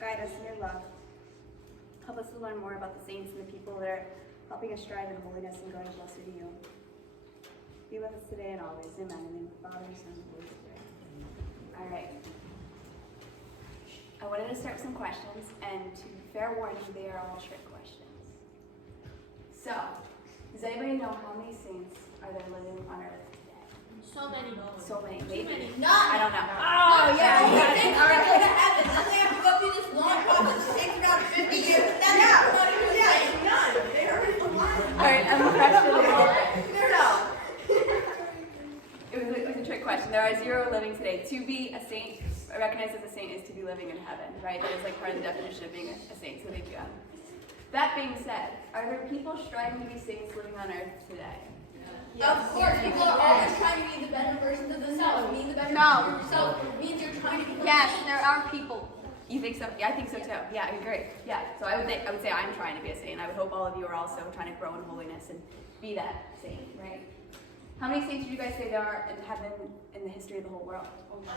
guide us in your love. Help us to learn more about the saints and the people that are helping us strive in holiness and growing closer to you. Be with us today and always. Amen. In the name of the Father, Son, and Holy Spirit. All right. I wanted to start with some questions, and to fair warning, they are all trick questions. So, does anybody know how many saints are there living on earth today? So many. So many. Maybe. None. I don't know. Oh, yeah. They go to heaven. Then they have to go through this long process. It takes around 50 years. But then none. They are alive. All right, I'm questioning a little bit. So, it was a trick question. There are 0 living today. To be a saint, recognized as a saint, is to be living in heaven, right? That is like part of the definition of being a saint. So thank you. That being said, are there people striving to be saints living on earth today? Yes. Of course, people are always trying to be the better versions of themselves. Being the better version of yourself means you're trying to become. Yes, there are people. You think so? Yeah, I think so too. Yeah, I agree. Yeah, so I would say I'm trying to be a saint. I would hope all of you are also trying to grow in holiness and be that saint, right? How many saints do you guys say there are in heaven in the history of the whole world? 7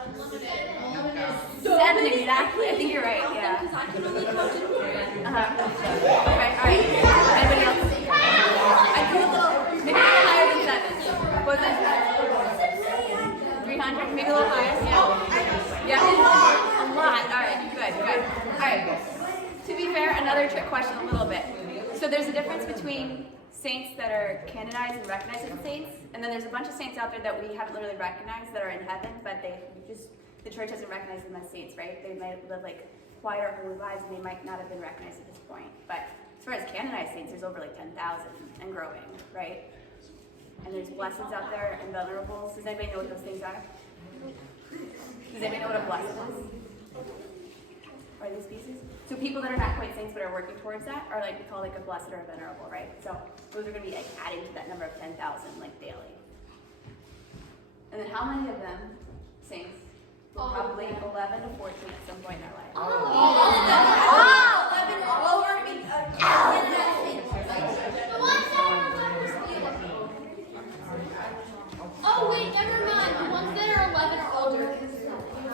exactly. I think you're right. Yeah. Because I can only count to 3. Okay. All right. Anybody else? I think a little, maybe a little higher than 7. Was it 300? Maybe a little higher. Yeah. Yeah. A lot. All right. Good. All right. To be fair, another trick question a little bit. So there's a difference between saints that are canonized and recognized as saints, and then there's a bunch of saints out there that we haven't literally recognized that are in heaven, but the church hasn't recognized them as saints, right? They might live like quieter, holy lives, and they might not have been recognized at this point. But as far as canonized saints, there's over like 10,000 and growing, right? And there's blesseds out there and venerables. Does anybody know what those things are? Does anybody know what a blessed is? Are these pieces? So people that are not quite saints but are working towards that are like we call like a blessed or a venerable, right? So those are going to be like adding to that number of 10,000 like daily. And then how many of them saints? Well, probably 11 to 14 at some point in their life. Oh wait, never mind. The ones that are 11 or older.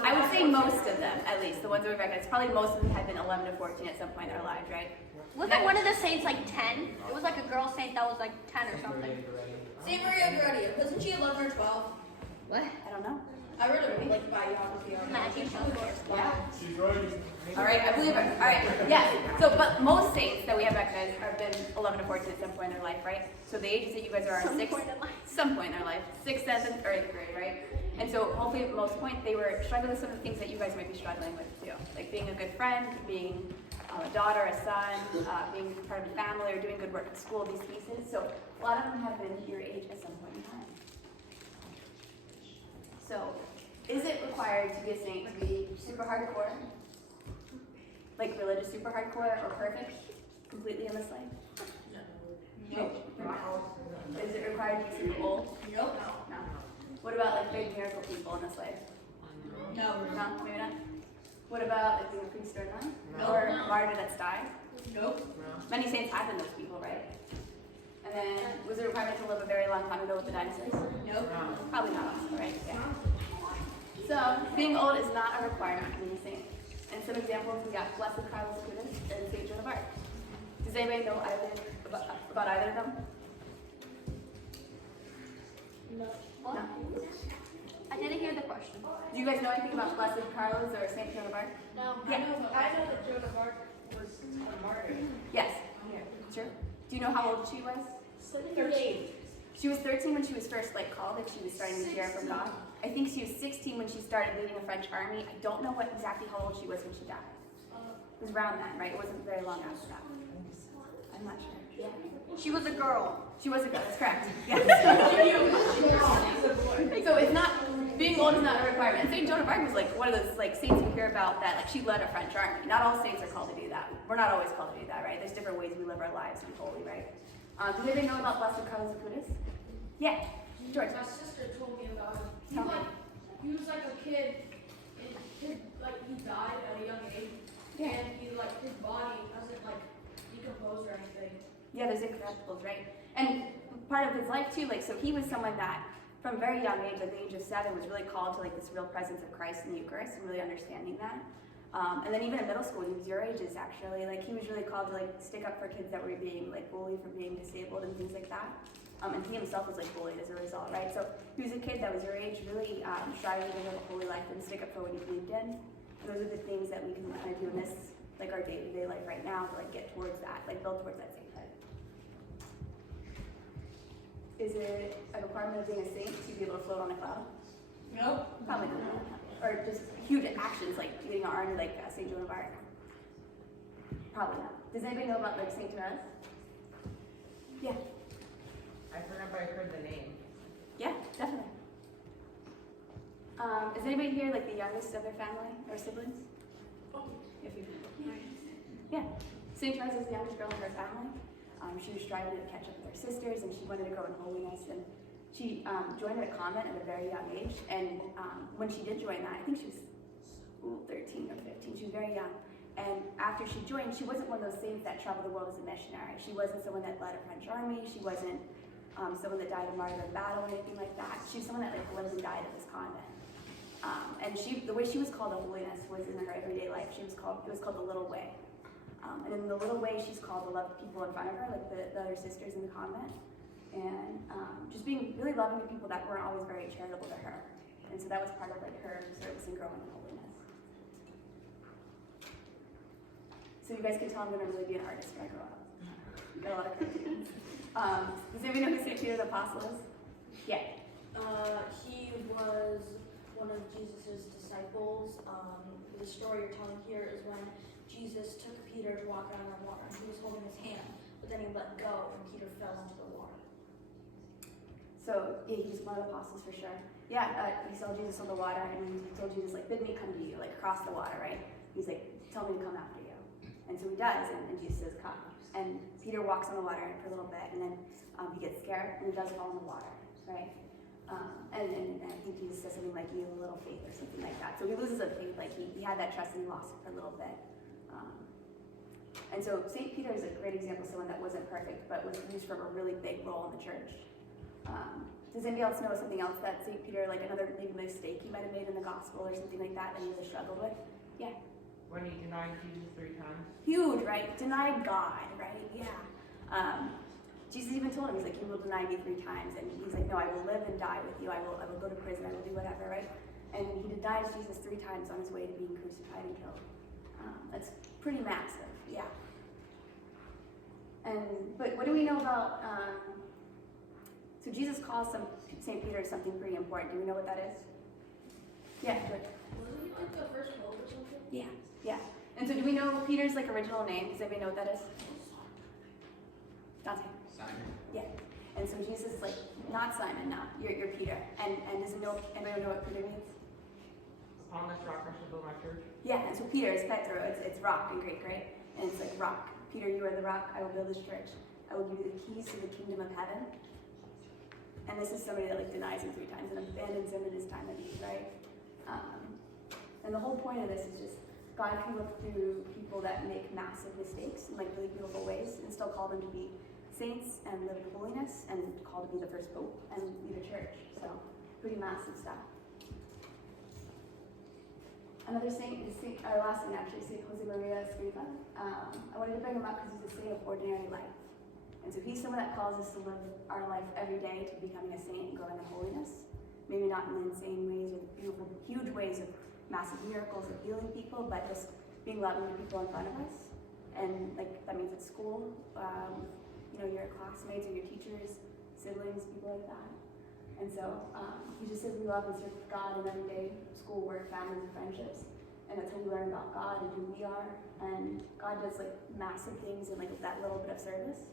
I would say most of them, at least, the ones that we recognize. Probably most of them have been 11 to 14 at some point in their lives, right? Wasn't one of the saints like 10? It was like a girl saint that was like 10 or something. Saint Maria Goretti. Wasn't she 11 or 12? What? I don't know. I read a like biography on her. Yeah. All right, I believe her. All right, yes. So, but most saints that we have recognized have been 11 to 14 at some point in their life, right? So the ages that you guys are some point in their life, 6th, 7th, or 8th grade, right? And so hopefully at most point they were struggling with some of the things that you guys might be struggling with too, like being a good friend, being a daughter, a son, being part of a family, or doing good work at school. These pieces. So a lot of them have been your age at some point in time. So, is it required to be a saint to be super hardcore? Like religious super hardcore or perfect? Completely in this life? No. Is it required to be super old? Nope. No. What about like big miracle people in this life? No. No, maybe not. What about like being a priest or a nun? No. Or a martyr that's died? Nope. Many saints have been those people, right? And then, was it a requirement to live a very long time ago with the dinosaurs? Nope. Probably not also, right? Yeah. So, being old is not a requirement for being a saint. And some examples, we got Blessed Carlos Acutis and Saint Joan of Arc. Does anybody know about either of them? No. No. I didn't hear the question. Do you guys know anything about Blessed Carlos or Saint Joan of Arc? No. Yeah. I know that Joan of Arc was a martyr. Yes. Sure. Do you know how old she was? 13. She was 13 when she was first called and she was starting to hear from God. I think she was 16 when she started leading a French army. I don't know exactly how old she was when she died. It was around then, right? It wasn't very long after that. I'm not sure. Yeah. She was a girl. She was a girl, that's correct. Yes. So it's not, being old is not a requirement. And St. Joan of Arc was one of those saints we hear about that she led a French army. Not all saints are called to do that. We're not always called to do that, right? There's different ways we live our lives to be holy, right? Does anybody know about Blessed Carlos Acutis? Yeah, George. My sister told me about him. Tell me. He was like a kid, and he died at a young age, Yeah. and his body hasn't decomposed or anything. Yeah, there's incorruptibles, right? And part of his life too, so he was someone that from a very young age, at the age of 7, was really called to this real presence of Christ in the Eucharist and really understanding that. And then even in middle school, he was your ages actually. Like he was really called to like stick up for kids that were being like bullied for being disabled and things like that. And he himself was like bullied as a result, right? So he was a kid that was your age, really striving to live a holy life and stick up for what he believed in. And those are the things that we can kind of do in this, like our day-to-day life right now to like get towards that, like build towards that sainthood. Is it a requirement of being a saint to be able to float on a cloud? Nope. Probably not. Or just huge actions like getting our arm like Saint Joan of Arc. Probably not. Does anybody know about like Saint Therese? Yeah. I forgot if I heard the name. Yeah, definitely. Is anybody here like the youngest of their family or siblings? A few people. Yeah. Saint Therese is the youngest girl in her family. She was striving to catch up with her sisters, and she wanted to grow in holiness. And she joined a convent at a very young age. And when she did join that, I think she was 13 or 15. She was very young. And after she joined, she wasn't one of those saints that traveled the world as a missionary. She wasn't someone that led a French army. She wasn't someone that died in martyrdom battle or anything like that. She was someone that like lived and died at this convent. And the way she was called to holiness was in her everyday life. It was called the little way. And in the little way, she's called to love people in front of her, like the other sisters in the convent. And just being really loving to people that weren't always very charitable to her. And so that was part of like her service and growing in holiness. So you guys can tell I'm gonna really be an artist when I grow up. Got a lot of cartoons. Does anybody know who St. Peter the Apostle is? Yeah. He was one of Jesus' disciples. The story you're telling here is when Jesus took Peter to walk out on the water. He was holding his hand, but then he let go and Peter fell into the water. So yeah, he's one of the apostles for sure. Yeah, he saw Jesus on the water and he told Jesus like, bid me come to you, like cross the water, right? He's like, tell me to come after you. And so he does, and Jesus says, come. And Peter walks on the water for a little bit, and then he gets scared, and he does fall in the water, right? And I think Jesus says something like, you have a little faith, or something like that. So he loses his faith, like he had that trust, and he lost it for a little bit. And so St. Peter is a great example of someone that wasn't perfect, but was used for a really big role in the church. Does anybody else know something else that St. Peter, like another maybe mistake he might have made in the gospel or something like that he really struggled with? Yeah. When he denied Jesus 3 times. Huge, right? Denied God, right? Yeah. Jesus even told him, he's like, you will deny me 3 times. And he's like, no, I will live and die with you. I will go to prison. I will do whatever, right? And he denies Jesus 3 times on his way to being crucified and killed. That's pretty massive, yeah. But what do we know about, so Jesus calls St. Peter something pretty important. Do we know what that is? Yeah, good. Wasn't he like the first pope or something? Yeah, yeah. And so do we know Peter's like original name? Does anybody know what that is? Dante. Simon. Yeah. And so Jesus is like, not Simon, no, you're Peter. And does anybody know what Peter means? Upon this rock I shall build my church. Yeah, and so Peter is Petro, it's rock in Greek, right? And it's like rock. Peter, you are the rock, I will build this church. I will give you the keys to the kingdom of heaven. And this is somebody that like denies him 3 times and abandons him in his time of need, right? And the whole point of this is just God can look through people that make massive mistakes in like really beautiful ways and still call them to be saints and live in holiness and call to be the first pope and lead a church. So pretty massive stuff. Another saint is our last saint actually, Saint Jose Maria Escriva. I wanted to bring him up because he's a saint of ordinary life. And so he's someone that calls us to live our life every day to becoming a saint and growing in holiness. Maybe not in insane ways or beautiful, huge ways of massive miracles of healing people, but just being loving to people in front of us. And like that means at school, your classmates or your teachers, siblings, people like that. And so he just says we love and serve God in everyday school, work, families, and friendships. And that's how we learn about God and who we are. And God does like massive things in like that little bit of service.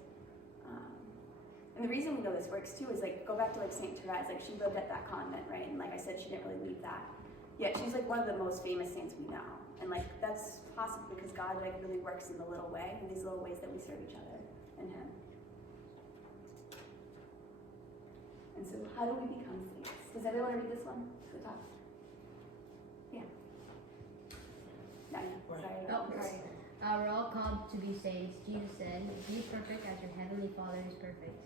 And the reason we know this works too is like, go back to like St. Therese, like she lived at that convent, right? And like I said, she didn't really leave that. Yet she's like one of the most famous saints we know. And like that's possible because God like really works in the little way, in these little ways that we serve each other and him. And so how do we become saints? Does everyone want to read this one to the top? Yeah. No, sorry. Oh, right. We're all called to be saints. Jesus said, be perfect as your heavenly Father is perfect.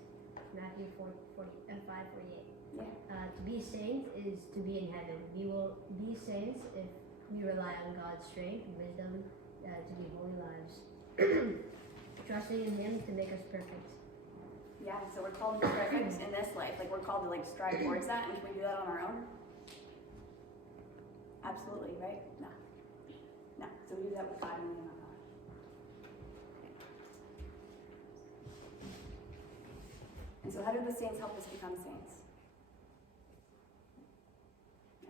Matthew 5:48. Yeah. To be saints is to be in heaven. We will be saints if We rely on God's strength and wisdom to lead holy lives, trusting in Him to make us perfect. Yeah, so we're called to be perfect in this life. Like, we're called to like strive towards that, and can we do that on our own? Absolutely, right? No. No. So we do that with God and leaning on God. And so how do the saints help us become saints?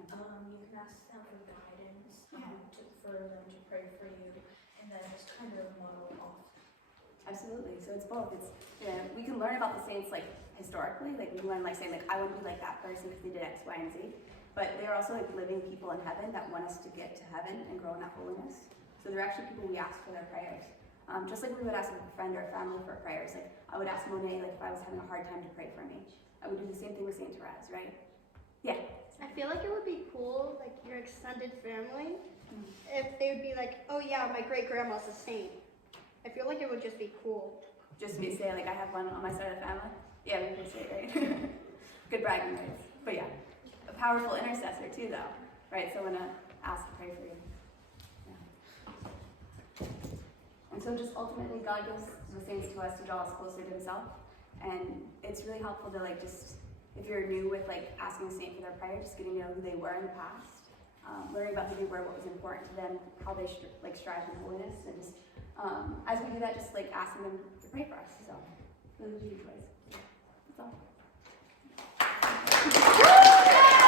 You can ask them for guidance, for them to pray for you, and then just kind of model off. Absolutely. So it's both. It's, you know, we can learn about the saints like historically, like we can learn like saying like I want to be like that person because they did X, Y, and Z. But they're also like living people in heaven that want us to get to heaven and grow in that holiness. So they're actually people we ask for their prayers. Just like we would ask a friend or family for prayers. Like I would ask Monet like if I was having a hard time to pray for me. I would do the same thing with Saint Therese, right? Yeah. I feel like it would be cool, like your extended family, if they would be like, oh yeah, my great grandma's a saint. I feel like it would just be cool. Just me say like I have one on my side of the family. Yeah, we could say it, right? Good bragging rights. But yeah, a powerful intercessor too, though, right? Someone to ask to pray for you. Yeah. And so just ultimately, God gives the saints to us to draw us closer to Himself, and it's really helpful to like just. If you're new with like asking a saint for their prayer, just getting to know who they were in the past, learning about who they were, what was important to them, how they like strive in holiness, and just as we do that, just like asking them to pray for us. So those are the huge ways. That's all.